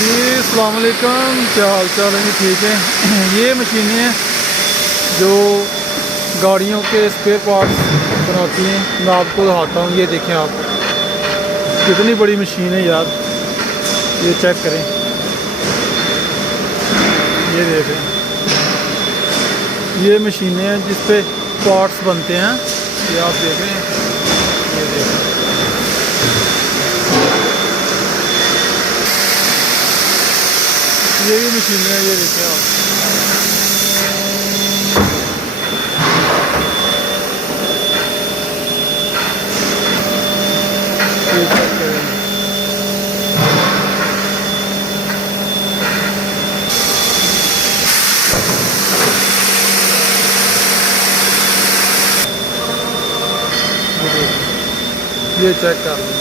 जी अस्सलाम वालेकुम, क्या हाल चाल है? ठीक है। ये मशीनें हैं जो गाड़ियों के स्पेयर पार्ट्स बनाती हैं। मैं आपको दिखाता हूँ, ये देखें आप, कितनी बड़ी मशीन है यार। ये चेक करें, ये देखें, ये मशीनें हैं जिस पे पार्ट्स बनते हैं। ये आप देख रहे हैं, ये देखें, ये भी मशीनें हैं, ये देखें आप। ये चेक करें, ये चेक कर लें।